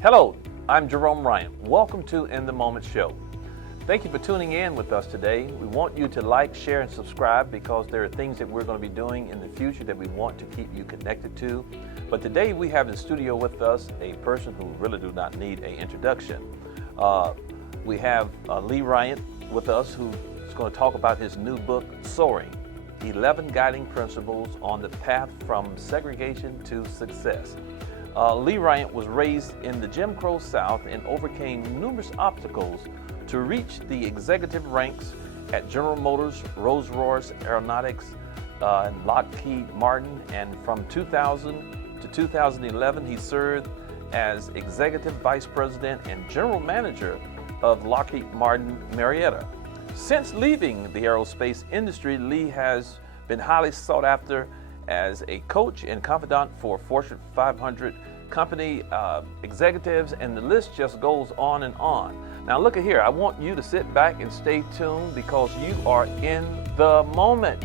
Hello, I'm Jerome Rhyant. Welcome to In the Moment Show. Thank you for tuning in with us today. We want you to like, share, and subscribe because there are things that we're going to be doing in the future that we want to keep you connected to. But today we have in studio with us a person who really do not need an introduction. We have Lee Rhyant with us, who is going to talk about his new book, Soaring, 11 Guiding Principles on the Path from Segregation to Success. Lee Rhyant was raised in the Jim Crow South and overcame numerous obstacles to reach the executive ranks at General Motors, Rolls-Royce Aeronautics, and Lockheed Martin. And from 2000 to 2011, he served as Executive Vice President and General Manager of Lockheed Martin Marietta. Since leaving the aerospace industry, Lee has been highly sought after as a coach and confidant for Fortune 500 company executives, and the list just goes on and on. Now look at here, I want you to sit back and stay tuned because you are in the moment.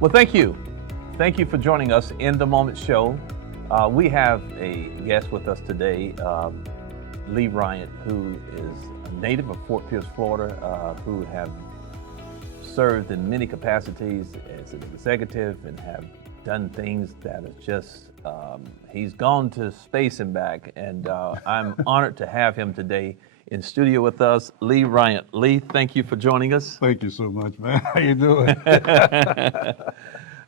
Well, thank you. Thank you for joining us in the Moment Show. We have a guest with us today, Lee Rhyant, who is a native of Fort Pierce, Florida, who have served in many capacities as an executive and have done things that are just, he's gone to space and back. And I'm honored to have him today in studio with us, Lee Rhyant. Lee, thank you for joining us. Thank you so much, man. How you doing?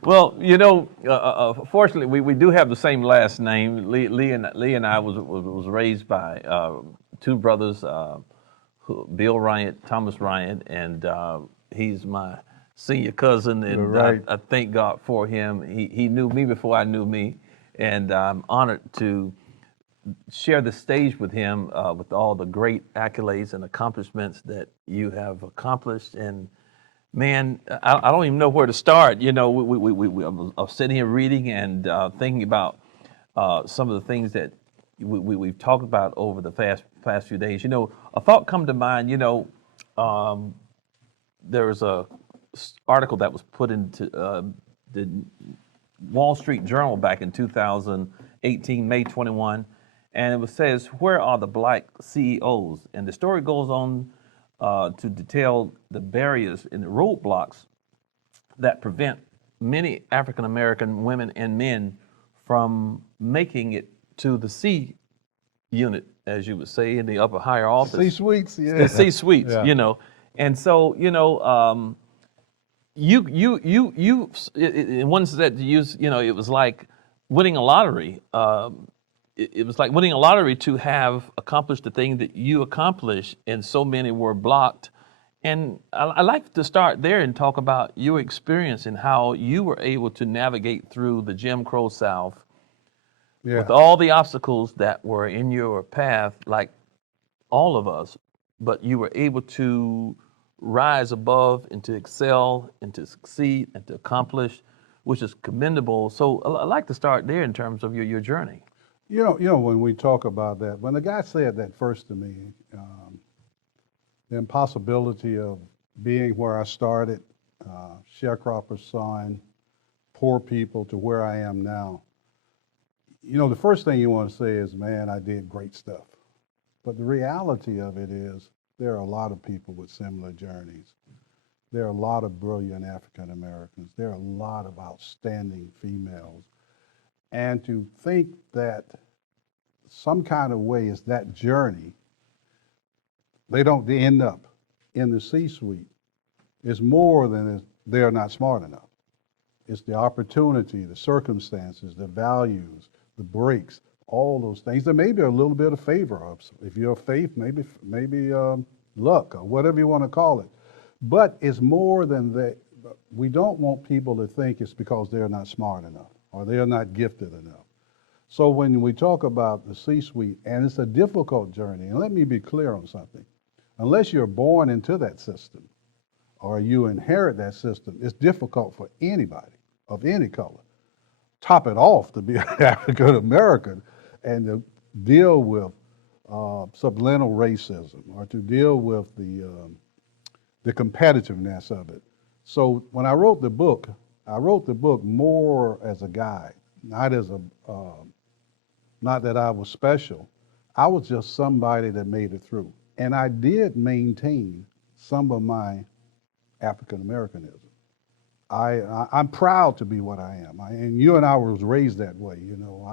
Well, you know, fortunately, we do have the same last name. Lee and I was raised by two brothers, Bill Rhyant, Thomas Rhyant, and he's my senior cousin, and right. I thank God for him. He knew me before I knew me, and I'm honored to share the stage with him with all the great accolades and accomplishments that you have accomplished. And man, I don't even know where to start. You know, I was sitting here reading and thinking about some of the things that we've talked about over the past few days. You know, a thought come to mind. You know, there was a article that was put into the Wall Street Journal back in 2018, May 21, and it says, "Where are the black CEOs?" And the story goes on to detail the barriers and the roadblocks that prevent many African American women and men from making it to the C unit, as you would say, in the upper higher office. C-suites, yeah. The C-suites, Yeah. you know. And so, you know, in one sense, you know, it was like winning a lottery. It was like winning a lottery to have accomplished the thing that you accomplished, and so many were blocked. And I like to start there and talk about your experience and how you were able to navigate through the Jim Crow South with all the obstacles that were in your path, like all of us, but you were able to rise above and to excel and to succeed and to accomplish, which is commendable. So I like to start there in terms of your journey. You know, when we talk about that, when the guy said that first to me, the impossibility of being where I started, sharecropper's son, poor people, to where I am now, you know, the first thing you want to say is, man, I did great stuff. But the reality of it is there are a lot of people with similar journeys. There are a lot of brilliant African Americans. There are a lot of outstanding females. And to think that some kind of way is that journey, they don't end up in the C-suite, is more than they're not smart enough. It's the opportunity, the circumstances, the values, the breaks, all those things. There may be a little bit of favor of, if you're faith, maybe luck or whatever you want to call it. But it's more than that. We don't want people to think it's because they're not smart enough or they're not gifted enough. So when we talk about the C-suite, and it's a difficult journey, and let me be clear on something. Unless you're born into that system or you inherit that system, it's difficult for anybody of any color. Top it off to be an African American and to deal with subliminal racism or to deal with the competitiveness of it. So when I wrote the book more as a guide, not as a, not that I was special. I was just somebody that made it through. And I did maintain some of my African Americanism. I'm proud to be what I am. And you and I was raised that way. You know,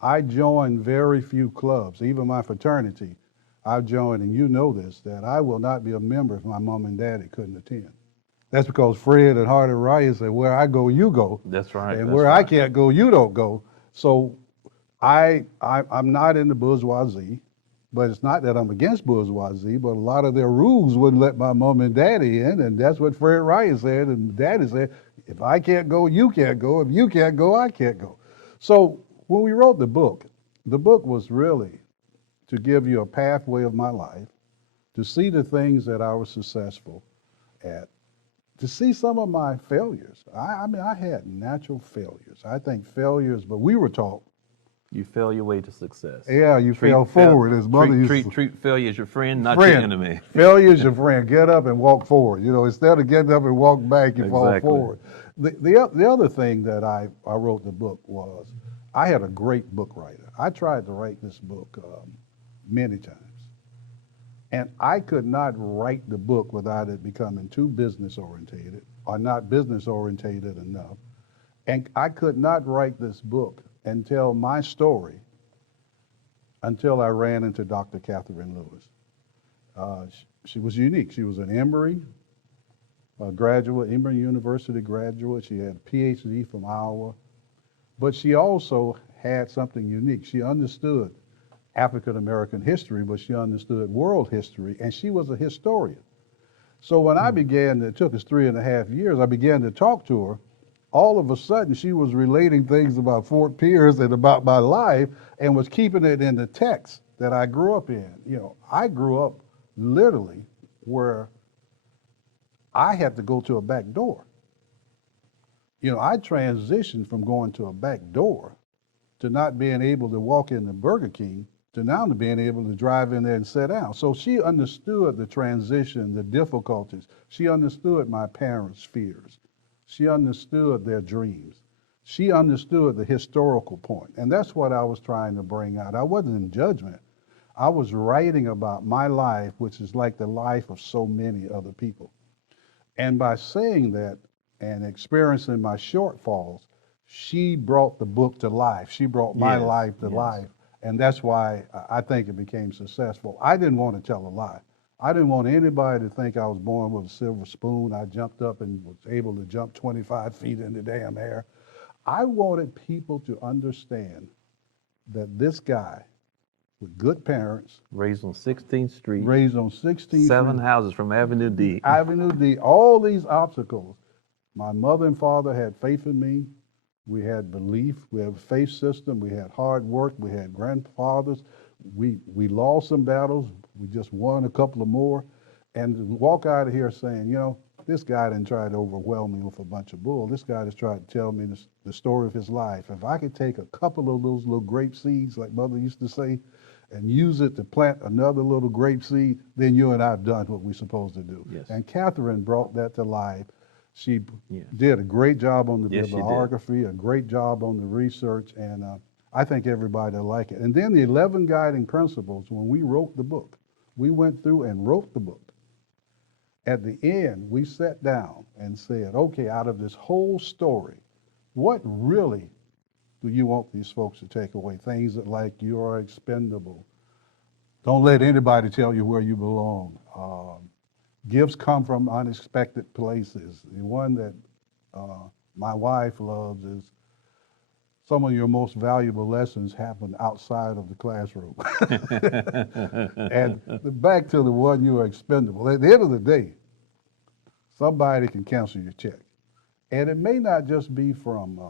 I joined very few clubs, even my fraternity. I joined, and you know this, that I will not be a member if my mom and daddy couldn't attend. That's because Fred and Hardy Ryan said, where I go, you go. That's right. And That's where I right. can't go, you don't go. So I'm not in the bourgeoisie, but it's not that I'm against bourgeoisie, but a lot of their rules wouldn't let my mom and daddy in, and that's what Fred Ryan said, and daddy said, if I can't go, you can't go. If you can't go, I can't go. So when we wrote the book was really to give you a pathway of my life, to see the things that I was successful at, to see some of my failures. I mean, I had natural failures. I think failures, but we were taught, You fail your way to success. yeah, you fail forward. As mother used to treat failure as your friend, not friend. your enemy. Failure is your friend. Get up and walk forward. You know, instead of getting up and walk back, you fall Exactly. forward. The other thing that I wrote the book was I had a great book writer. I tried to write this book many times. And I could not write the book without it becoming too business orientated or not business orientated enough. And I could not write this book and tell my story until I ran into Dr. Catherine Lewis. She was unique. She was an Emory graduate, Emory University graduate. She had a PhD from Iowa, but she also had something unique. She understood African American history, but she understood world history, and she was a historian. So when I began, it took us 3.5 years, I began to talk to her. All of a sudden, she was relating things about Fort Pierce and about my life and was keeping it in the text that I grew up in. You know, I grew up literally where I had to go to a back door. You know, I transitioned from going to a back door to not being able to walk into Burger King to now to being able to drive in there and sit down. So she understood the transition, the difficulties. She understood my parents' fears. She understood their dreams. She understood the historical point. And that's what I was trying to bring out. I wasn't in judgment. I was writing about my life, which is like the life of so many other people. And by saying that and experiencing my shortfalls, she brought the book to life. She brought my Yes, life to yes. life. And that's why I think it became successful. I didn't want to tell a lie. I didn't want anybody to think I was born with a silver spoon. I jumped up and was able to jump 25 feet in the damn air. I wanted people to understand that this guy with good parents, Raised on 16th Street, raised on 16th 7 Street, houses from Avenue D. Avenue D, all these obstacles. My mother and father had faith in me. We had belief. We had a faith system. We had hard work. We had grandfathers. We lost some battles. We just won a couple of more. And to walk out of here saying, you know, this guy didn't try to overwhelm me with a bunch of bull. This guy just tried to tell me the story of his life. If I could take a couple of those little grape seeds, like Mother used to say, and use it to plant another little grape seed, then you and I have done what we're supposed to do. Yes. And Catherine brought that to life. She Yes. did a great job on the Yes, she did. bibliography, a great job on the research, and I think everybody will like it. And then the 11 guiding principles, when we wrote the book, we went through and wrote the book. At the end, we sat down and said, okay, out of this whole story, what really do you want these folks to take away? Things that like you are expendable. Don't let anybody tell you where you belong. Gifts come from unexpected places. The one that my wife loves is some of your most valuable lessons happen outside of the classroom. And back to the one you are expendable. At the end of the day, somebody can cancel your check. And it may not just be from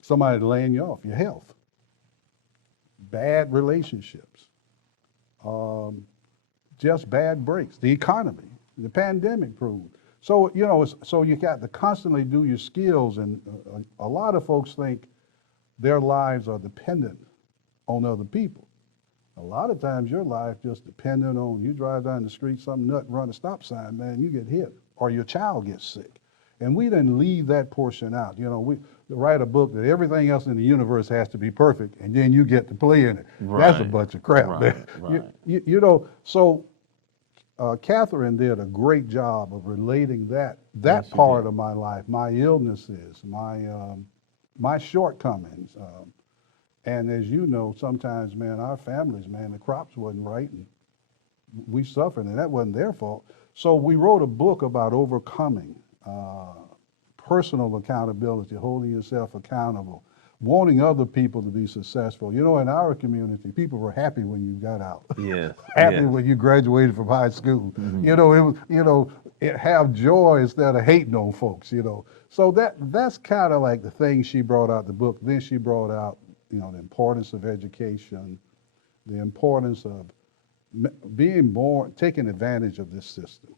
somebody laying you off, your health, bad relationships, just bad breaks, the economy, the pandemic proved. So, you know, so you got to constantly do your skills, and a lot of folks think their lives are dependent on other people. A lot of times your life just depending on, you drive down the street, some nut run a stop sign, man, you get hit, or your child gets sick. And we didn't leave that portion out. You know, we write a book that everything else in the universe has to be perfect, and then you get to play in it. That's a bunch of crap, man. You know, so Catherine did a great job of relating that Yes, she part did. of my life, my illnesses, my shortcomings. And as you know, sometimes, man, our families, man, the crops wasn't right, and we suffered, and that wasn't their fault. So we wrote a book about overcoming personal accountability, holding yourself accountable, wanting other people to be successful. You know, in our community, people were happy when you got out. Yes. Happy yes. when you graduated from high school. Mhm. You know, it was, you know, have joy instead of hating on folks, you know. So that's kind of like the thing she brought out the book. Then she brought out, you know, the importance of education, the importance of being born, taking advantage of this system.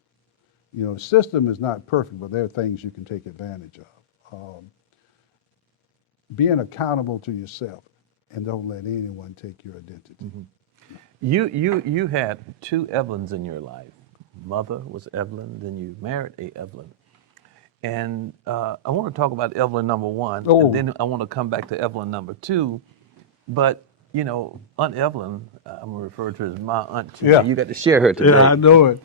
You know, the system is not perfect, but there are things you can take advantage of. Being accountable to yourself, and don't let anyone take your identity. You had two Evelyns in your life. Mother was Evelyn, then you married a Evelyn. And I want to talk about Evelyn number one, Oh. and then I want to come back to Evelyn number two. But, you know, Aunt Evelyn, I'm going to refer to her as my aunt today. Yeah. You got to share her today. Yeah, I know it.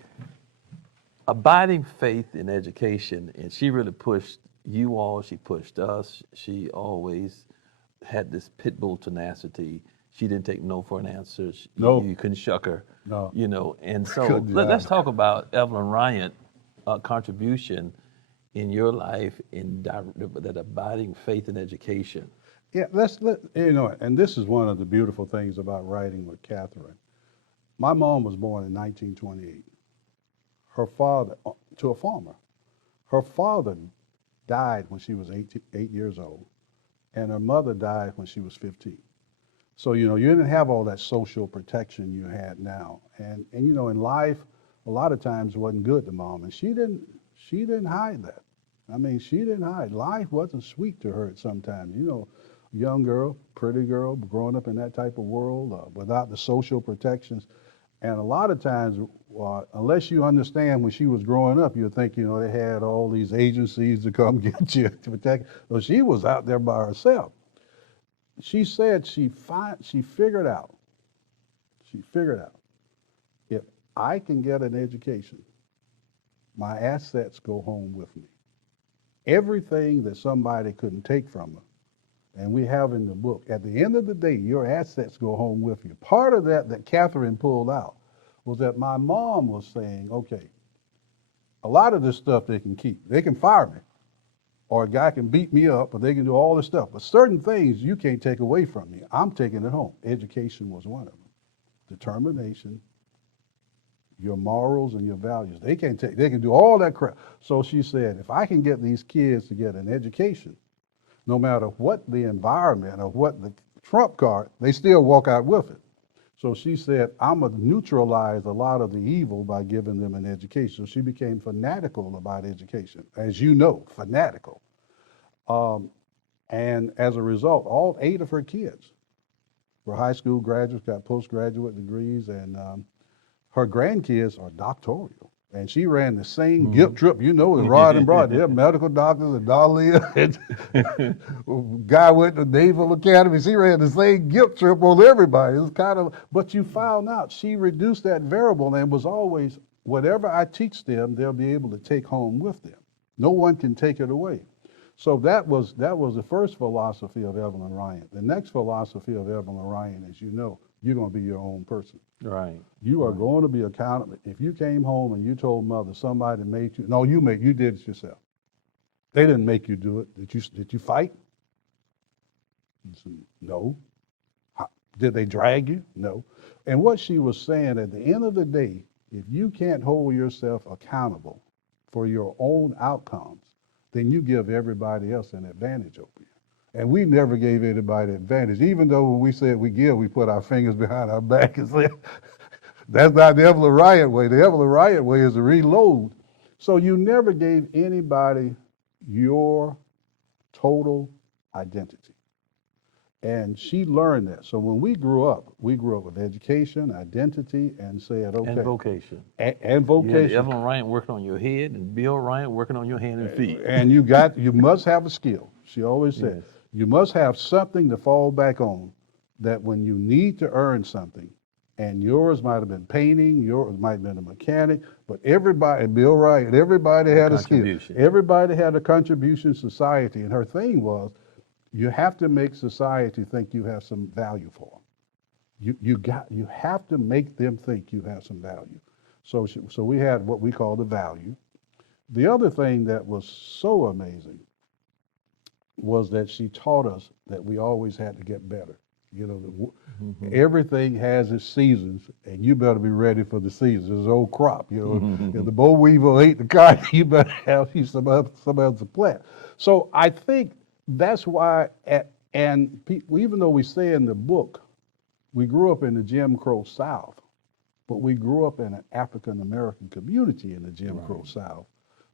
Abiding faith in education, and she really pushed you all, she pushed us. She always had this pit bull tenacity. She didn't take no for an answer. No. You couldn't shuck her. No. You know, and so Good let's job. talk about Evelyn Rhyant contribution in your life in that abiding faith in education. Yeah, you know, and this is one of the beautiful things about writing with Catherine. My mom was born in 1928. Her father, to a farmer, her father died when she was 8 years old, and her mother died when she was 15. So, you know, you didn't have all that social protection you had now. And you know, in life, a lot of times it wasn't good to mom, and she didn't hide that. I mean, she didn't hide. Life wasn't sweet to her sometimes. You know, young girl, pretty girl, growing up in that type of world without the social protections. And a lot of times, unless you understand when she was growing up, you'd think, you know, they had all these agencies to come get you to protect. So she was out there by herself. She said she figured out, if I can get an education, my assets go home with me. Everything that somebody couldn't take from her, and we have in the book, at the end of the day, your assets go home with you. Part of that Catherine pulled out was that my mom was saying, okay, a lot of this stuff they can keep. They can fire me, or a guy can beat me up, or they can do all this stuff. But certain things you can't take away from me. I'm taking it home. Education was one of them. Determination, your morals and your values. They can do all that crap. So she said, if I can get these kids to get an education, no matter what the environment or what the trump card, they still walk out with it. So she said, I'm going to neutralize a lot of the evil by giving them an education. So she became fanatical about education, as you know, fanatical. And as a result, all 8 of her kids were high school graduates, got postgraduate degrees, and her grandkids are doctoral. And she ran the same guilt trip, you know, the Rod and Broad. They're medical doctors, and Dahlia, and guy went to Naval Academy. She ran the same guilt trip on everybody. It was kind of, but you found out she reduced that variable and was always, whatever I teach them, they'll be able to take home with them. No one can take it away. So that was the first philosophy of Evelyn Rhyant. The next philosophy of Evelyn Rhyant is, you know, you're going to be your own person. Right. You are going to be accountable. If you came home and you told mother somebody made you, no, you did it yourself. They didn't make you do it. Did you fight? Said, no. Did they drag you? No. And what she was saying, at the end of the day, if you can't hold yourself accountable for your own outcomes, then you give everybody else an advantage over you. And we never gave anybody advantage. Even though when we said we give, we put our fingers behind our back and said, that's not the Evelyn Rhyant way. The Evelyn Rhyant way is to reload. So you never gave anybody your total identity. And she learned that. So when we grew up with education, identity, and said, okay. And vocation. And You had vocation. Evelyn Rhyant working on your head and Bill Rhyant working on your hand and feet. And you must have a skill. She always said, Yes. you must have something to fall back on, that when you need to earn something, and yours might have been painting, yours might have been a mechanic, but everybody, Bill Rhyant, everybody had a skill. Contribution. Everybody had a contribution to society. And her thing was, you have to make society think you have some value for them. You have to make them think you have some value. So we had what we call the value. The other thing that was so amazing was that she taught us that we always had to get better. You know, everything has its seasons, and you better be ready for the seasons. It's old crop. You know, if the boll weevil ate the cotton, you better have some other plant. So I think that's why, even though we say in the book, we grew up in the Jim Crow South, but we grew up in an African American community in the Jim Crow South,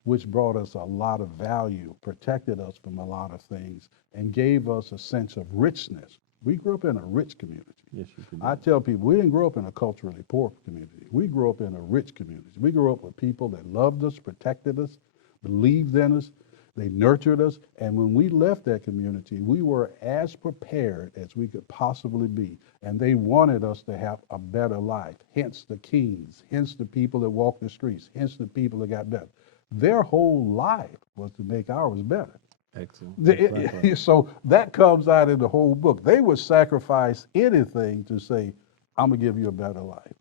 which brought us a lot of value, protected us from a lot of things, and gave us a sense of richness. We grew up in a rich community. Yes, you did. I tell people, we didn't grow up in a culturally poor community. We grew up in a rich community. We grew up with people that loved us, protected us, believed in us. They nurtured us. And when we left that community, we were as prepared as we could possibly be. And they wanted us to have a better life. Hence the kings, hence the people that walked the streets, hence the people that got better. Their whole life was to make ours better. Excellent. So that comes out in the whole book. They would sacrifice anything to say, I'm gonna give you a better life.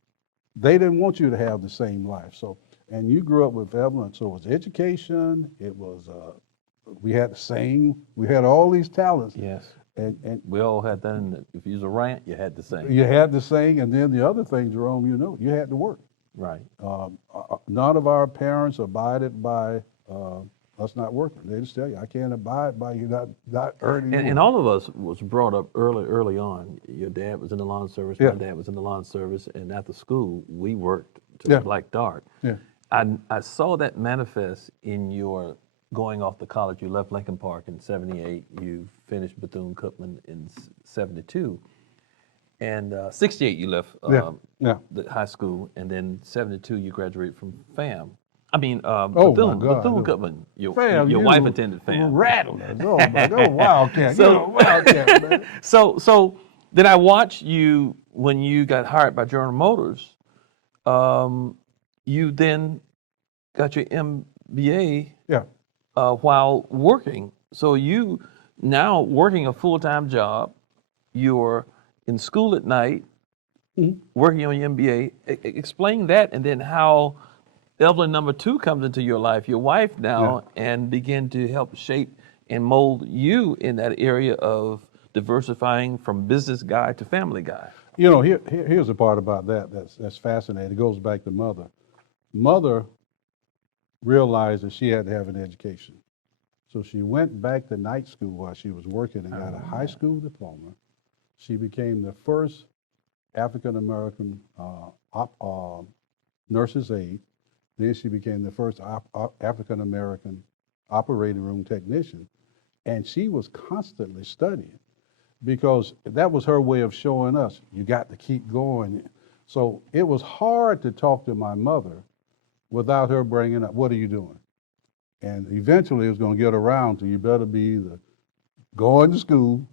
They didn't want you to have the same life. So, and you grew up with Evelyn, so it was education, it was, we had to sing, we had all these talents. Yes. And We all had that. If you was a Rant, you had to sing. you had to sing, and then the other thing, Jerome, you had to work. Right. None of our parents abided by us not working. They just tell you, I can't abide by you not earning. And all of us was brought up early on. Your dad was in the lawn service. Yeah. My dad was in the lawn service, and after school we worked to Yeah. black dark. Yeah. I saw that manifest in your going off to college. You left Lincoln Park in '78. You finished Bethune-Cookman in '72, and '68 you left Yeah. the high school, and then '72 you graduated from FAM. I mean, Oh, my God. Bethune-Cookman. Your Fam, wife attended FAM. Rattled us. Oh my God, Wildcat. So- Wildcat, man. So then I watched you when you got hired by General Motors. You then got your MBA Yeah. while working. So you now working a full-time job. You're in school at night, working on your MBA. Explain that, and then how Evelyn number 2 comes into your life, your wife now, and begin to help shape and mold you in that area of diversifying from business guy to family guy. You know, here's the part about that that's fascinating. It goes back to mother. Mother realized that she had to have an education. So she went back to night school while she was working and got a high school diploma. She became the first African-American nurse's aide. Then she became the first African-American operating room technician. And she was constantly studying because that was her way of showing us, you got to keep going. So it was hard to talk to my mother without her bringing up, what are you doing? And eventually it was going to get around to, you better be either going to school,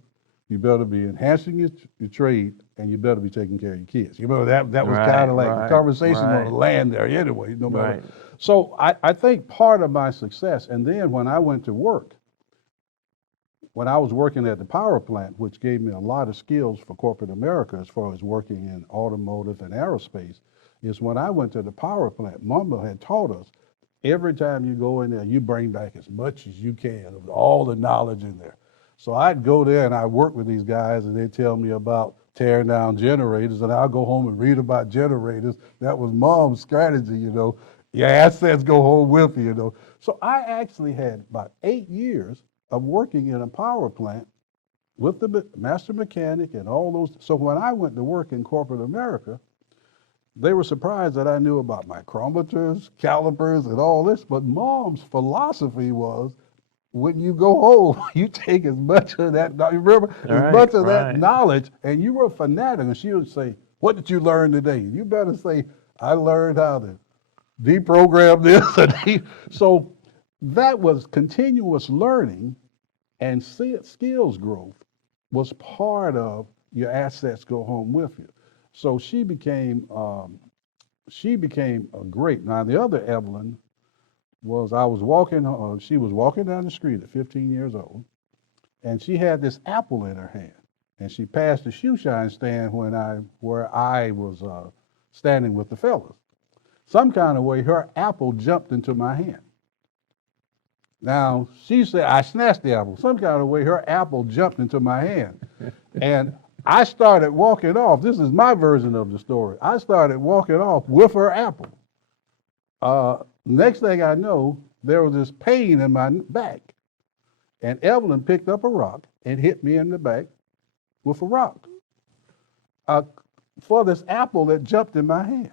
you better be enhancing your trade, and you better be taking care of your kids. You know, that was kind of like the conversation on the land there anyway, no matter. Right. So I think part of my success, and then when I went to work, when I was working at the power plant, which gave me a lot of skills for corporate America as far as working in automotive and aerospace, is when I went to the power plant, Mama had taught us, every time you go in there, you bring back as much as you can of all the knowledge in there. So I'd go there and I'd work with these guys and they'd tell me about tearing down generators, and I'll go home and read about generators. That was Mom's strategy, you know. Your assets go home with you, you know. So I actually had about 8 years of working in a power plant with the master mechanic and all those. So when I went to work in corporate America, they were surprised that I knew about micrometers, calipers, and all this. But Mom's philosophy was, when you go home, you take as much of that, you remember, as much of that knowledge, and you were a fanatic, and she would say, what did you learn today? You better say, I learned how to deprogram this. So that was continuous learning, and skills growth was part of your assets go home with you. So she became a great. Now the other Evelyn was she was walking down the street at 15 years old, and she had this apple in her hand, and she passed the shoe shine stand where I was standing with the fellas. Some kind of way, her apple jumped into my hand. Now, she said, I snatched the apple. Some kind of way, her apple jumped into my hand. And I started walking off. This is my version of the story. I started walking off with her apple. Next thing I know, there was this pain in my back. And Evelyn picked up a rock and hit me in the back with a rock for this apple that jumped in my hand.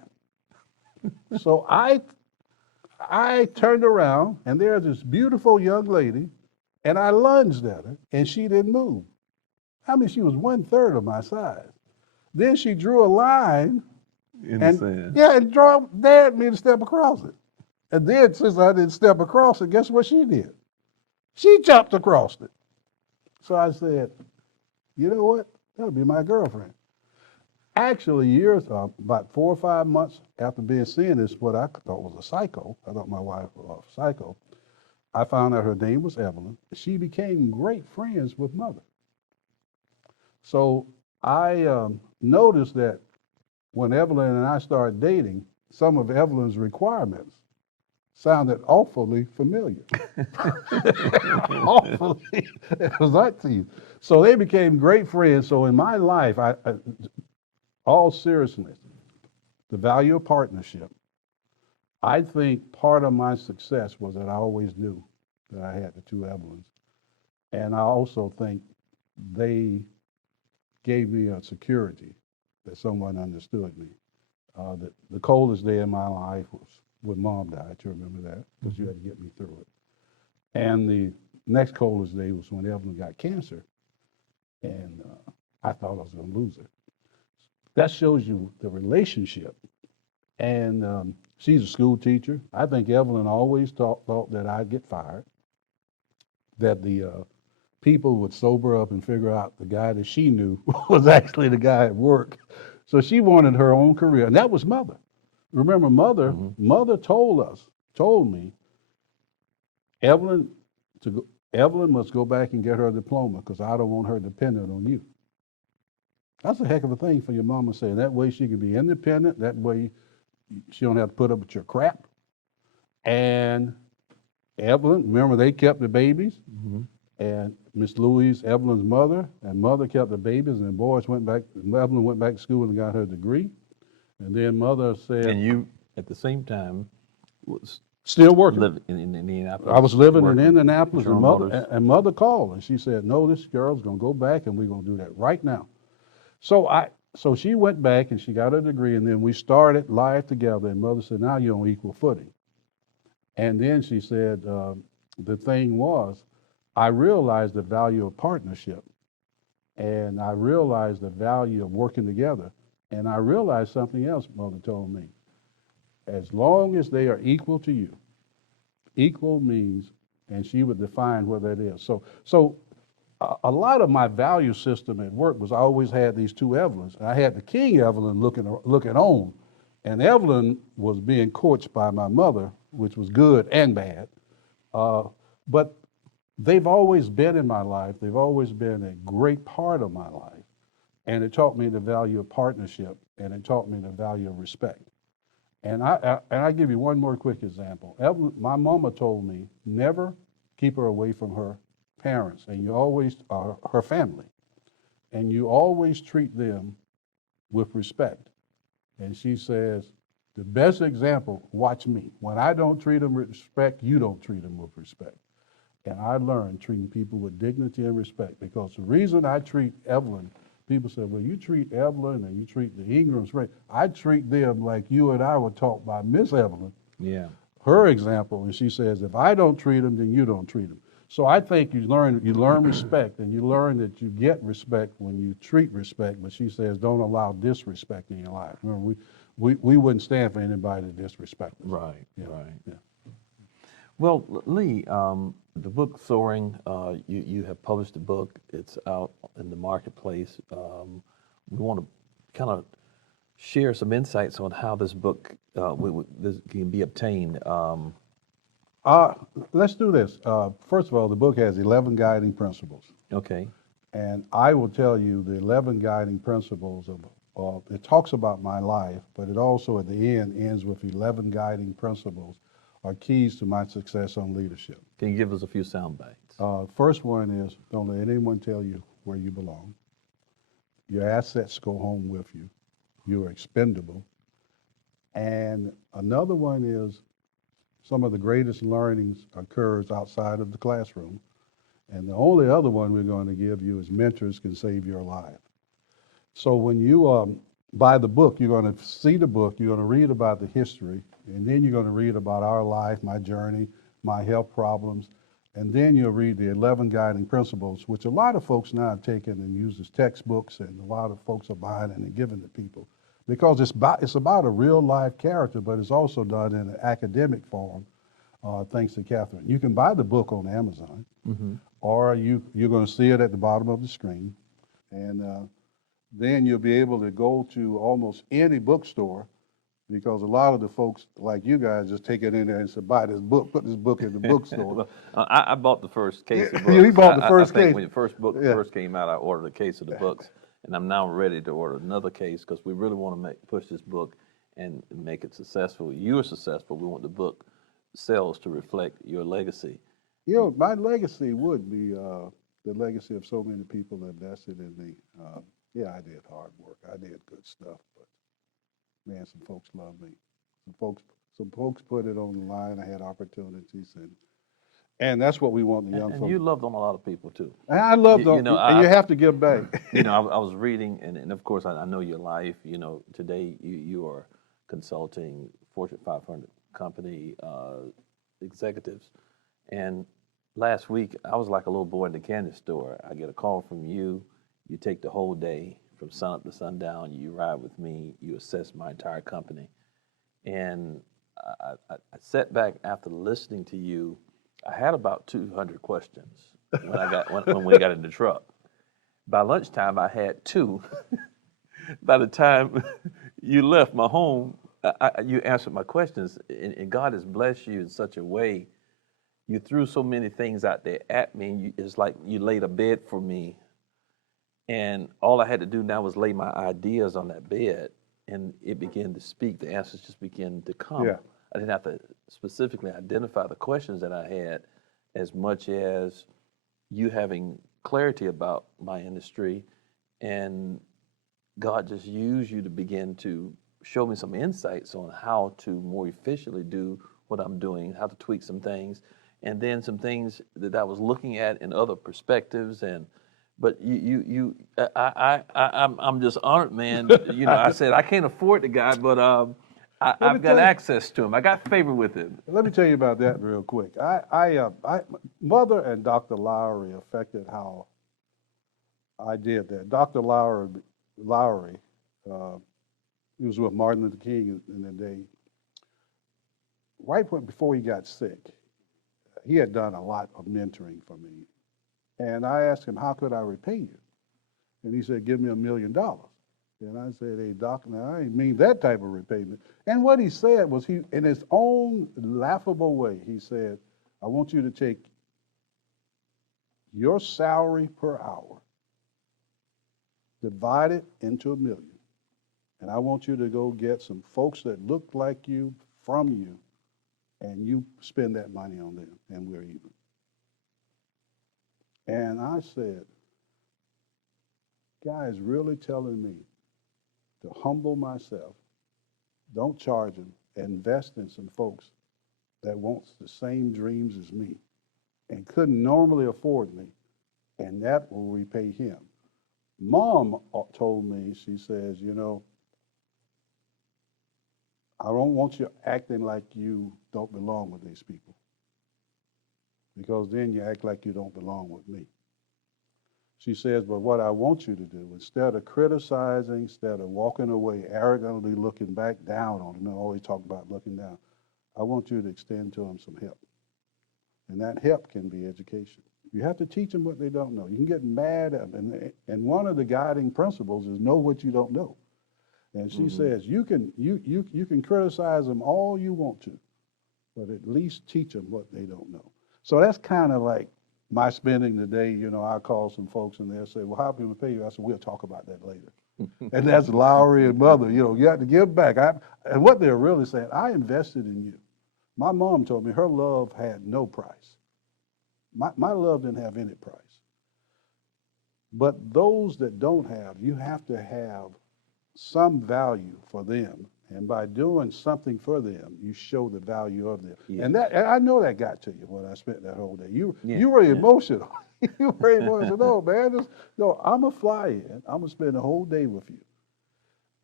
So I turned around, and there's this beautiful young lady, and I lunged at her, and she didn't move. I mean, she was 1/3 of my size. Then she drew a line In the sand. Yeah, and dared me to step across it. And then, since I didn't step across it, guess what she did? She jumped across it. So I said, you know what? That'll be my girlfriend. Actually, about 4 or 5 months after being seen as what I thought was a psycho, I thought my wife was a psycho, I found out her name was Evelyn. She became great friends with Mother. So I noticed that when Evelyn and I started dating, some of Evelyn's requirements sounded awfully familiar. Awfully, it was like to you. So they became great friends. So in my life, all seriousness, the value of partnership, I think part of my success was that I always knew that I had the two Evelyns. And I also think they gave me a security that someone understood me. The coldest day in my life was when Mom died. You remember that? Because you had to get me through it. And the next coldest day was when Evelyn got cancer. And I thought I was going to lose her. That shows you the relationship. And she's a school teacher. I think Evelyn always thought that I'd get fired, that the people would sober up and figure out the guy that she knew was actually the guy at work. So she wanted her own career, and that was Mother. Remember, Mother told me, Evelyn must go back and get her diploma because I don't want her dependent on you. That's a heck of a thing for your mama to say. That way she can be independent. That way she don't have to put up with your crap. And Evelyn, remember they kept the babies, and Miss Louise, Evelyn's mother, and Mother kept the babies, and the boys Evelyn went back to school and got her degree. And then Mother said. And you, at the same time, was still working. living in Indianapolis. I was living in Indianapolis, and Mother called, and she said, no, this girl's going to go back, and we're going to do that right now. So she went back, and she got her degree, and then we started life together, and Mother said, now you're on equal footing. And then she said, the thing was, I realized the value of partnership, and I realized the value of working together, and I realized something else Mother told me. As long as they are equal to you, equal means, and she would define what that is. So a lot of my value system at work was I always had these two Evelyns. I had the King Evelyn looking on, and Evelyn was being coached by my mother, which was good and bad. But they've always been in my life. They've always been a great part of my life. And it taught me the value of partnership, and it taught me the value of respect. And I give you one more quick example. Evelyn, my mama told me, never keep her away from her parents, and you always, her family, and you always treat them with respect. And she says, the best example, watch me. When I don't treat them with respect, you don't treat them with respect. And I learned treating people with dignity and respect, because the reason I treat Evelyn, people say, well, you treat Evelyn and you treat the Ingrams right. I treat them like you and I were taught by Miss Evelyn. Yeah. Her example, and she says, if I don't treat them, then you don't treat them. So I think you learn respect, and you learn that you get respect when you treat respect. But she says, don't allow disrespect in your life. Remember, we wouldn't stand for anybody to disrespect us. Right, Yeah. right. Yeah. Well, Lee, the book Soaring, you have published the book. It's out in the marketplace. We want to kind of share some insights on how this book this can be obtained. Let's do this. First of all, the book has 11 guiding principles. Okay. And I will tell you the 11 guiding principles it talks about my life, but it also at the end ends with 11 guiding principles are keys to my success on leadership. Can you give us a few sound bites? First one is don't let anyone tell you where you belong. Your assets go home with you. You are expendable. And another one is some of the greatest learnings occurs outside of the classroom. And the only other one we're going to give you is mentors can save your life. So when you buy the book, you're going to see the book, you're going to read about the history, and then you're going to read about our life, my journey, my health problems, and then you'll read the 11 guiding principles, which a lot of folks now have taken and used as textbooks, and a lot of folks are buying and giving to people. Because it's about a real life character, but it's also done in an academic form, thanks to Catherine. You can buy the book on Amazon, or you're going to see it at the bottom of the screen, and then you'll be able to go to almost any bookstore, because a lot of the folks like you guys just take it in there and say, buy this book, put this book in the bookstore. Well, I bought the first case of books. You bought the first I think case. when the first book first came out, I ordered a case of the books, and I'm now ready to order another case because we really want to push this book and make it successful. You're successful. We want the book sales to reflect your legacy. You know, my legacy would be the legacy of so many people that invested in me. Yeah, I did hard work. I did good stuff, but man, some folks love me. Some folks put it on the line. I had opportunities, and that's what we want the young And folks. you loved on a lot of people too. And I love them, and you have to give back. I was reading, and of course, I know your life. Today you are consulting Fortune 500 company executives, and last week I was like a little boy in the candy store. I get a call from you. You take the whole day from sun up to sundown. You ride with me. You assess my entire company, and I sat back after listening to you. I had about 200 questions when we got in the truck. By lunchtime, I had two. By the time you left my home, you answered my questions, and God has blessed you in such a way. You threw so many things out there at me. It's like you laid a bed for me, and all I had to do now was lay my ideas on that bed, and it began to speak. The answers just began to come. Yeah. I didn't have to specifically identify the questions that I had as much as you having clarity about my industry, and God just used you to begin to show me some insights on how to more efficiently do what I'm doing, how to tweak some things, and then some things that I was looking at in other perspectives. But I'm just honored, man. I said I can't afford the guy, but I've got access to him. I got favor with him. Let me tell you about that real quick. Mother and Dr. Lowry affected how I did that. Dr. Lowry, he was with Martin Luther King in the day. Right before he got sick, he had done a lot of mentoring for me. And I asked him, how could I repay you? And he said, give me $1 million. And I said, hey, doc, now I didn't mean that type of repayment. And what he said was, in his own laughable way, he said, I want you to take your salary per hour, divide it into $1 million. And I want you to go get some folks that look like you, from you, and you spend that money on them, and we're even. And I said, guys really telling me to humble myself, don't charge them, invest in some folks that wants the same dreams as me and couldn't normally afford me, and that will repay him. Mom told me, she says, I don't want you acting like you don't belong with these people, because then you act like you don't belong with me. She says, but what I want you to do, instead of criticizing, instead of walking away arrogantly looking back down on them, I always talk about looking down, I want you to extend to them some help. And that help can be education. You have to teach them what they don't know. You can get mad at them. And one of the guiding principles is know what you don't know. And she says, you can criticize them all you want to, but at least teach them what they don't know. So that's kind of like my spending the day. You know, I call some folks and they'll say, well, how can we pay you? I said, we'll talk about that later. And that's Lowry and Mother, you know, you have to give back. And what they're really saying, I invested in you. My mom told me her love had no price. My love didn't have any price. But those that don't have, you have to have some value for them. And by doing something for them, you show the value of them. Yeah. And I know that got to you when I spent that whole day. You were emotional. You were emotional. No, man, I'm going to fly in. I'm going to spend the whole day with you.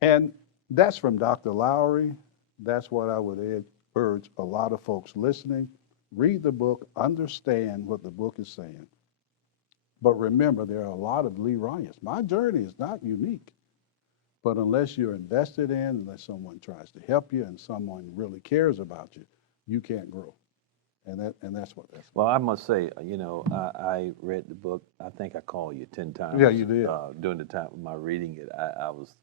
And that's from Dr. Lowry. That's what I would urge a lot of folks listening. Read the book, understand what the book is saying. But remember, there are a lot of Lee Ryants. My journey is not unique. But unless you're invested in, unless someone tries to help you and someone really cares about you, you can't grow. And that's what that's. Well, I must say, you know, I read the book. I think I called you 10 times. Yeah, you did. During the time of my reading it, I was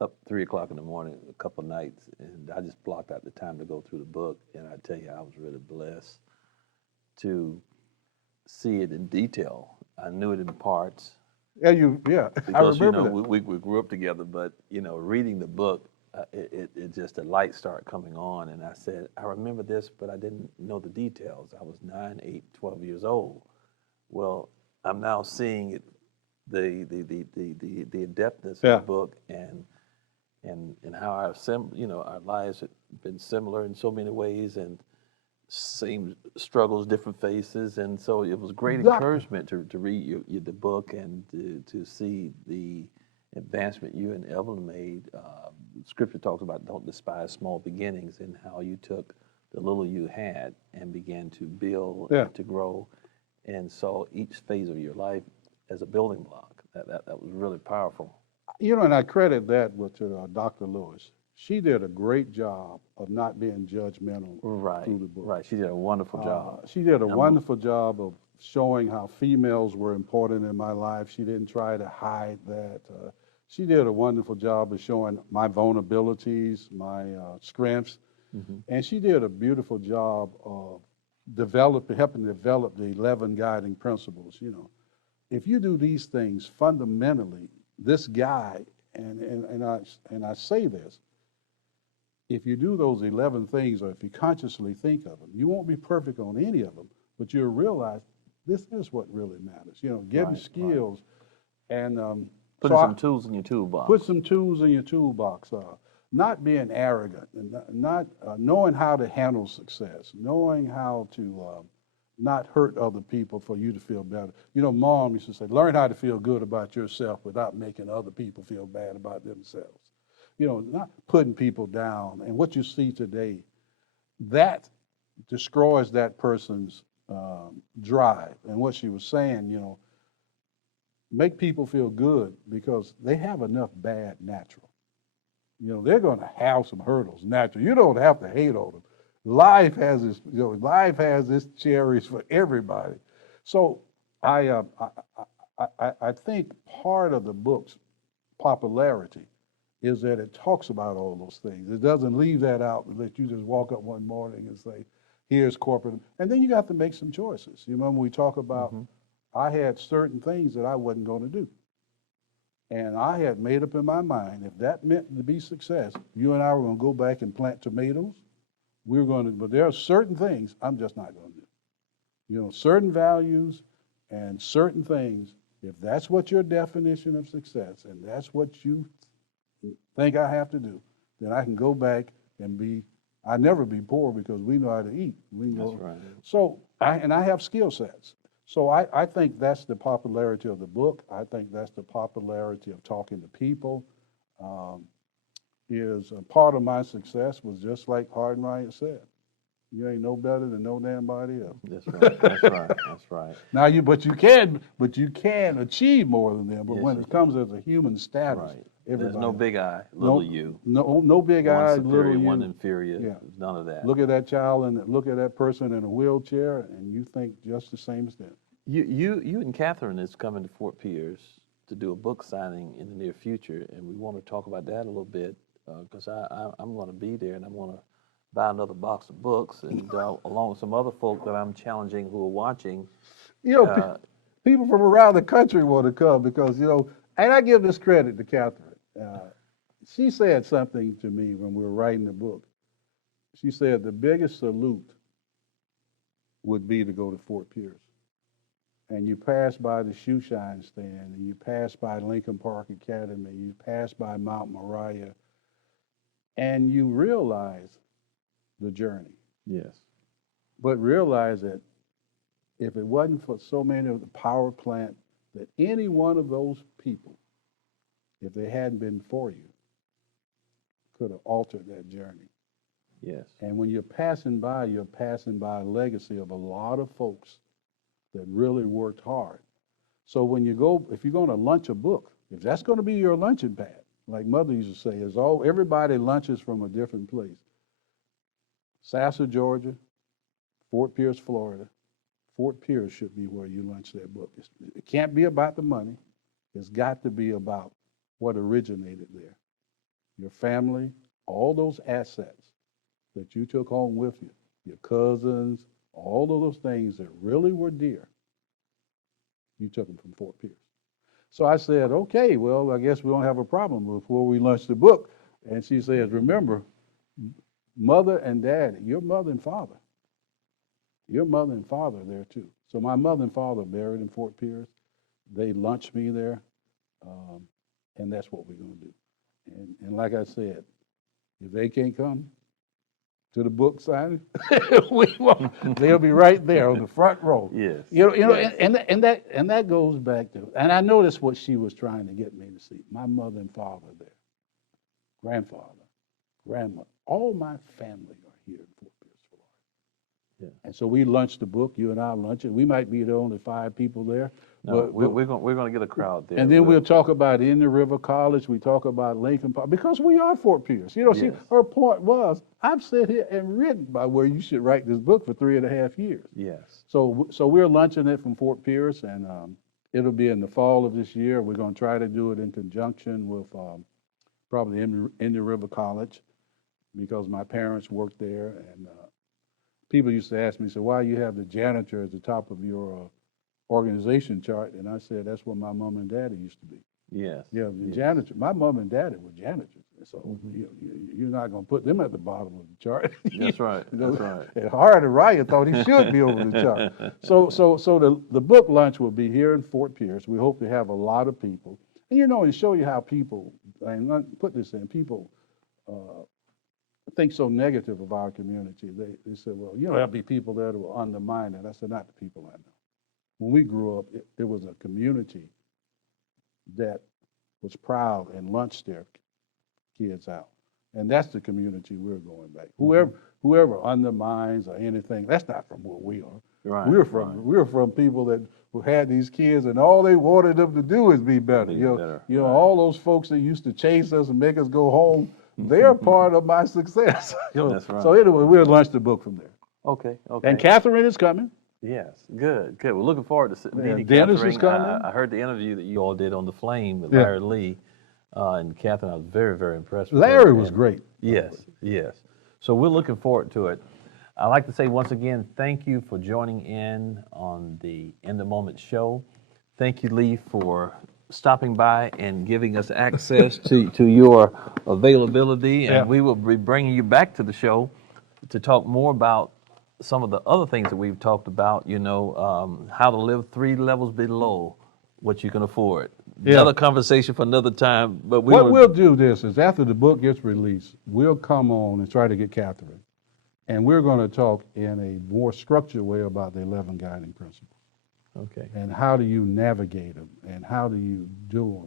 up 3 o'clock in the morning a couple of nights, and I just blocked out the time to go through the book. And I tell you, I was really blessed to see it in detail. I knew it in parts. Yeah, Because, I remember we grew up together, but, you know, reading the book, it just, the light started coming on, and I said, I remember this, but I didn't know the details. I was 9, 8, 12 years old. Well, I'm now seeing it, the adeptness of the book, and how our lives have been similar in so many ways, and same struggles, different faces, and so it was great encouragement to read the book and to see the advancement you and Evelyn made. Scripture talks about don't despise small beginnings, and how you took the little you had and began to build and to grow, and saw each phase of your life as a building block. That was really powerful. You know, and I credit that with Dr. Lewis. She did a great job of not being judgmental through the book. Right, she did a wonderful job. She did a wonderful job of showing how females were important in my life. She didn't try to hide that. She did a wonderful job of showing my vulnerabilities, my strengths, and she did a beautiful job of helping develop the 11 guiding principles. You know, if you do these things fundamentally, this guy, and I say this, if you do those 11 things, or if you consciously think of them, you won't be perfect on any of them, but you'll realize this is what really matters. You know, getting skills and putting some tools in your toolbox. Put some tools in your toolbox. Not being arrogant, and not knowing how to handle success, knowing how to not hurt other people for you to feel better. You know, Mom used to say, learn how to feel good about yourself without making other people feel bad about themselves. You know, not putting people down. And what you see today, that destroys that person's drive. And what she was saying, you know, make people feel good because they have enough bad natural. You know, they're going to have some hurdles natural. You don't have to hate on them. Life has its cherries for everybody. So I think part of the book's popularity is that it talks about all those things. It doesn't leave that out and let you just walk up one morning and say, here's corporate. And then you got to make some choices. You remember we talk about, I had certain things that I wasn't going to do. And I had made up in my mind, if that meant to be success, you and I were going to go back and plant tomatoes. We were going to, but there are certain things I'm just not going to do. You know, certain values and certain things, if that's what your definition of success and that's what you think I have to do, then I can go back and I never be poor because we know how to eat. That's right. So, I have skill sets. So I think that's the popularity of the book. I think that's the popularity of talking to people. Is a part of my success was just like Hard and Ryan said. You ain't no better than no damn body else. That's right. That's right. That's right. Now but you can achieve more than them. But Yes, when you it comes as a human status, Right. everybody. There's no big I, little no, you. no big One eye, superior, little you. one inferior. Yeah. None of that. Look at that child and look at that person in a wheelchair, and you think just the same as them. You and Catherine is coming to Fort Pierce to do a book signing in the near future, and we want to talk about that a little bit because I'm going to be there, and I'm going to buy another box of books, and along with some other folk that I'm challenging who are watching. You know, people from around the country want to come because, and I give this credit to Catherine. She said something to me when we were writing the book. She said the biggest salute would be to go to Fort Pierce. And you pass by the shoe shine stand, and you pass by Lincoln Park Academy, you pass by Mount Moriah, and you realize the journey. Yes. But realize that if it wasn't for so many of the power plant, that any one of those people, if they hadn't been for you, could have altered that journey. Yes. And when you're passing by a legacy of a lot of folks that really worked hard. So when you go, if you're going to lunch a book, if that's going to be your luncheon pad, like Mother used to say, everybody lunches from a different place. Sassa, Georgia, Fort Pierce, Florida. Fort Pierce should be where you lunch that book. It can't be about the money. It's got to be about what originated there. Your family, all those assets that you took home with you, your cousins, all of those things that really were dear, you took them from Fort Pierce. So I said, okay, well, I guess we don't have a problem before we lunch the book. And she says, remember, mother and daddy, your mother and father are there too. So my mother and father are buried in Fort Pierce. They lunched me there, and that's what we're going to do. And like I said, if they can't come to the book signing, they'll be right there on the front row. Yes. Yes. And that goes back to, and I know that's what she was trying to get me to see. My mother and father there, grandfather, grandmother, all my family are here in Fort Pierce, Florida. Yeah. And so we lunched the book. You and I lunched it. We might be the only 5 people there. No, we're going to get a crowd there. And then we'll talk about In the River College. We talk about Lincoln Park because we are Fort Pierce. Yes. Her point was, I've sat here and written by where you should write this book for 3.5 years. Yes. So we're lunching it from Fort Pierce, and it'll be in the fall of this year. We're going to try to do it in conjunction with probably In the River College because my parents worked there, and people used to ask me, so why you have the janitor at the top of your organization chart? And I said, that's where my mom and daddy used to be. Yes. Yeah, the janitor. My mom and daddy were janitors. So you're not going to put them at the bottom of the chart. That's right. That's right. And Rhyant thought he should be over the chart. So the book lunch will be here in Fort Pierce. We hope to have a lot of people. And and show you how people, and put this in, people think so negative of our community. They said, well, there'll be people there that will undermine it. I said, not the people I know. When we grew up, it was a community that was proud and lunched their kids out. And that's the community we're going back. Whoever undermines or anything, that's not from where we are. Right. We're from people that who had these kids and all they wanted them to do is be better. Right. All those folks that used to chase us and make us go home, they're part of my success. That's right. So anyway, we'll lunch the book from there. Okay. And Catherine is coming. Yes, good. We're looking forward to meeting Dennis Catherine. is coming. I heard the interview that you all did on The Flame with Larry Lee, and Catherine, I was very, very impressed with Larry her. was great. Yes. So we're looking forward to it. I'd like to say once again, thank you for joining in on the In the Moment show. Thank you, Lee, for stopping by and giving us access to your availability. And we will be bringing you back to the show to talk more about some of the other things that we've talked about, how to live 3 levels below what you can afford. Another conversation for another time. But we'll do this is after the book gets released, we'll come on and try to get Catherine. And we're going to talk in a more structured way about the 11 guiding principles. Okay. And how do you navigate them and how do you do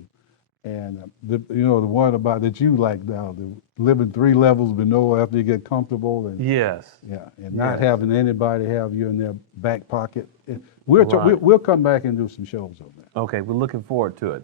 them? And the one about that you like now, the living 3 levels below after you get comfortable, and Yes. yeah, and not Yes. having anybody have you in their back pocket. We'll come back and do some shows on that. Okay, we're looking forward to it.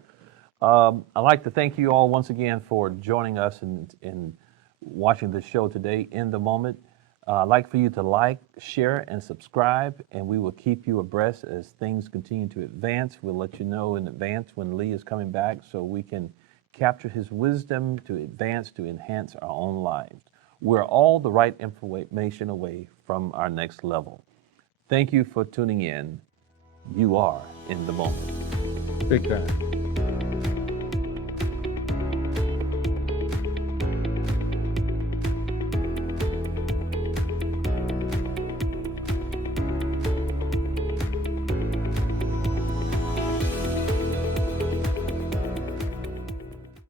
I'd like to thank you all once again for joining us in watching this show today, In the Moment. I'd like for you to like, share, and subscribe, and we will keep you abreast as things continue to advance. We'll let you know in advance when Lee is coming back so we can capture his wisdom to advance, to enhance our own lives. We're all the right information away from our next level. Thank you for tuning in. You are in the moment. Big time.